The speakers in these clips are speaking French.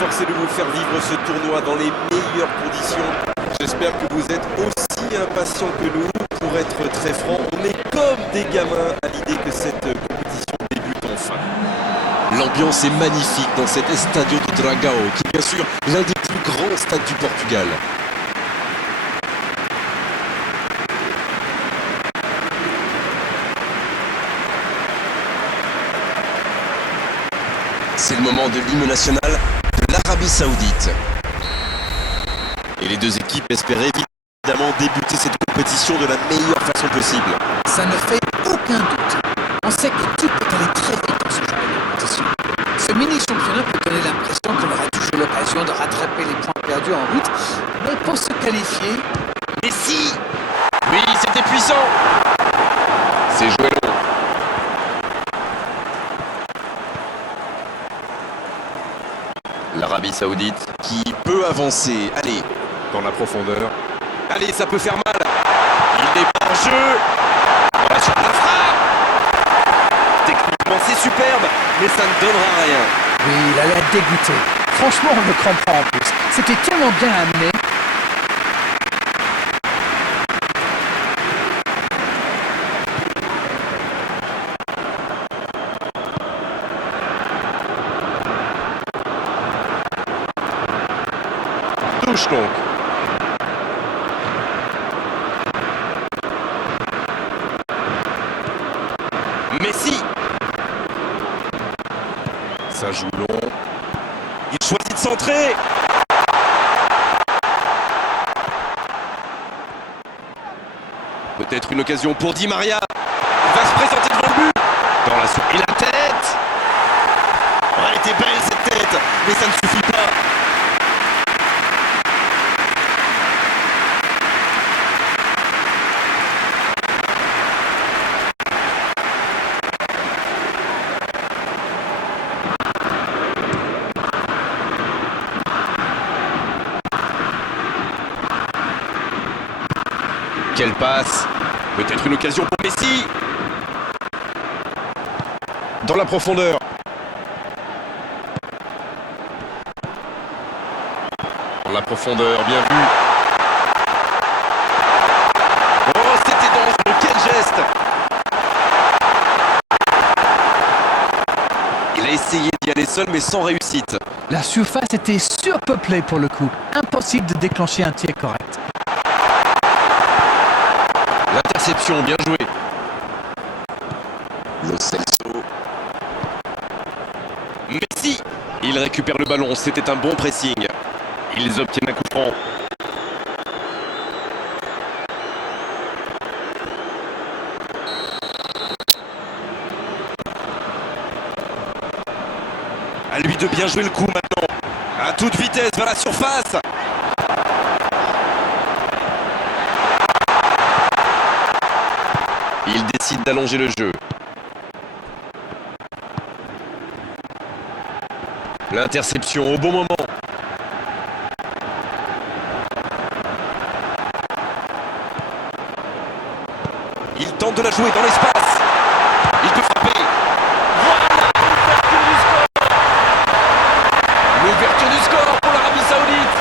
s'efforcer de vous faire vivre ce tournoi dans les meilleures conditions. J'espère que vous êtes aussi impatients que nous. Pour être très franc, on est comme des gamins à l'idée que cette compétition débute enfin. L'ambiance est magnifique dans cet Estádio do Dragão, qui est bien sûr l'un des plus grands stades du Portugal. C'est le moment de l'hymne national de l'Arabie Saoudite. Et les deux équipes espéraient évidemment débuter cette compétition de la meilleure façon possible. Ça ne fait aucun doute. On sait que tout peut aller très vite dans ce genre de compétition. Ce mini-championnat peut donner l'impression qu'on aura toujours l'occasion de rattraper les points perdus en route, mais pour se qualifier... Messi! Oui, c'était puissant! C'est joué long. L'Arabie Saoudite qui peut avancer. Allez, dans la profondeur. Allez, ça peut faire mal. Il n'est pas en jeu. Voilà sur la frappe. Techniquement, c'est superbe, mais ça ne donnera rien. Oui, il a l'air dégoûté. Franchement, on le comprend en plus. C'était tellement bien amené. Touche donc. Messi. Ça joue long. Il choisit de centrer. Peut-être une occasion pour Di Maria. Il va se présenter devant le but. Dans la soupe. Et la tête. Oh, elle était belle cette tête, mais ça ne suffit pas. Quelle passe! Peut-être une occasion pour Messi! Dans la profondeur. Dans la profondeur, bien vu. Oh, c'était dangereux, quel geste! Il a essayé d'y aller seul, mais sans réussite. La surface était surpeuplée pour le coup. Impossible de déclencher un tir correct. L'interception, bien joué. Le Celso. Messi. Il récupère le ballon, c'était un bon pressing. Ils obtiennent un coup franc. À lui de bien jouer le coup maintenant. À toute vitesse vers la surface. Il décide d'allonger le jeu. L'interception au bon moment. Il tente de la jouer dans l'espace. Il peut frapper. Voilà l'ouverture du score pour l'Arabie Saoudite.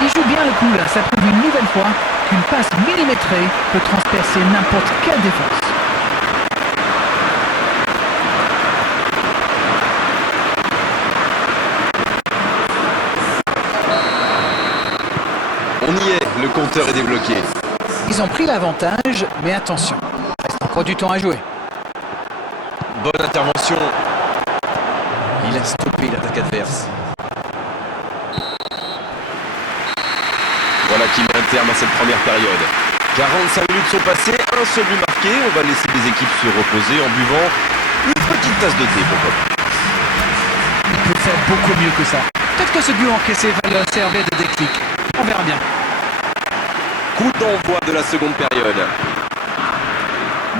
Il joue bien le coup là. Ça prouve une nouvelle fois qu'une passe millimétrée peut transpercer n'importe quelle défense. On y est, le compteur est débloqué. Ils ont pris l'avantage, mais attention, il reste encore du temps à jouer. Bonne intervention. Il a stoppé l'attaque adverse. Voilà qui met un terme à cette première période. 45 minutes sont passées, un seul but marqué. On va laisser les équipes se reposer en buvant une petite tasse de thé, pourquoi pas. Il peut faire beaucoup mieux que ça. Peut-être que ce but encaissé va leur servir de déclic. On verra bien. Coup d'envoi de la seconde période.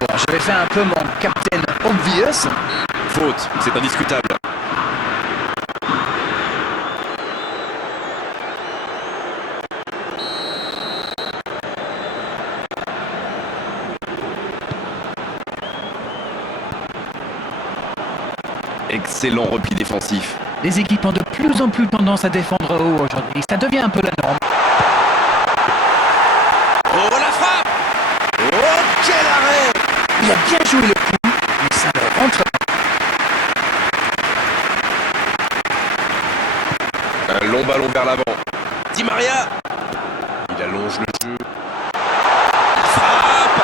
Bon, je vais faire un peu mon Captain Obvious. Faute, c'est indiscutable. Excellent repli défensif. Les équipes ont de plus en plus tendance à défendre haut aujourd'hui. Ça devient un peu la norme. Oh, la frappe! Oh, quel arrêt! Il a bien joué le coup, mais ça le rentre. Un long ballon vers l'avant. Di Maria! Il allonge le jeu. Il frappe!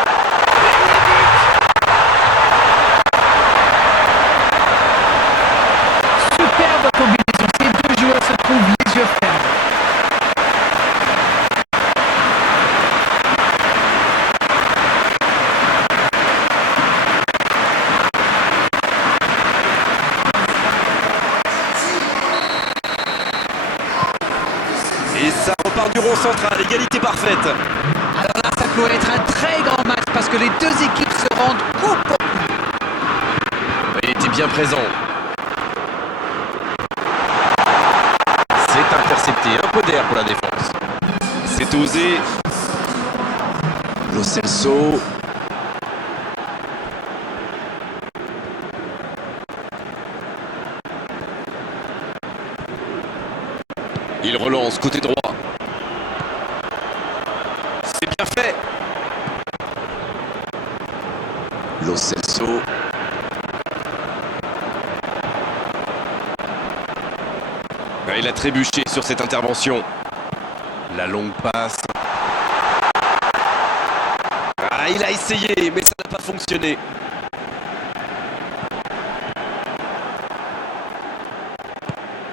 Superbe combinaison. Ces deux joueurs se trouvent les yeux fermés. Et ça repart du rond central, égalité parfaite. Alors là, ça peut être un très grand match parce que les deux équipes se rendent coup pour coup. Il était bien présent. C'est intercepté, un peu d'air pour la défense. C'est osé. Lo Celso. Il relance côté droit. C'est bien fait. Lo Celso. Il a trébuché sur cette intervention. La longue passe. Ah, il a essayé, mais ça n'a pas fonctionné.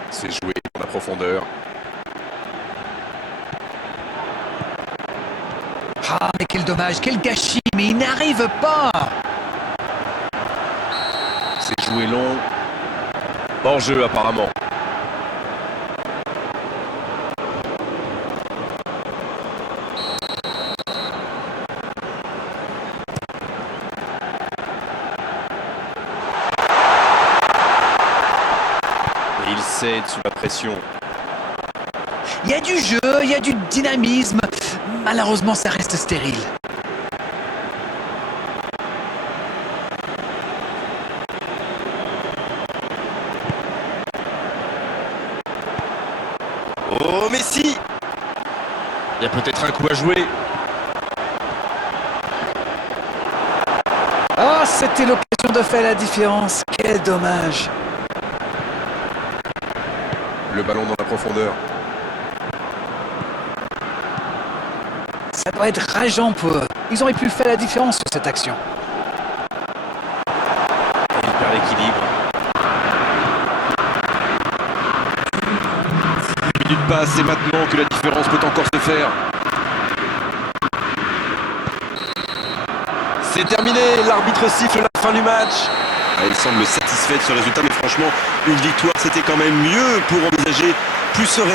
C'est joué dans la profondeur. Ah, mais quel dommage, quel gâchis, mais il n'arrive pas. C'est joué long. Hors jeu apparemment. Et il cède sous la pression. Il y a du jeu, il y a du dynamisme. Malheureusement, ça reste stérile. Oh, Messi! Il y a peut-être un coup à jouer. Ah, c'était l'occasion de faire la différence. Quel dommage. Le ballon dans la profondeur. Ça doit être rageant pour eux. Ils auraient pu faire la différence sur cette action. Il perd l'équilibre. Une minute passe, c'est maintenant que la différence peut encore se faire. C'est terminé, l'arbitre siffle la fin du match. Il semble satisfait de ce résultat, mais franchement, une victoire, c'était quand même mieux pour envisager plus sereinement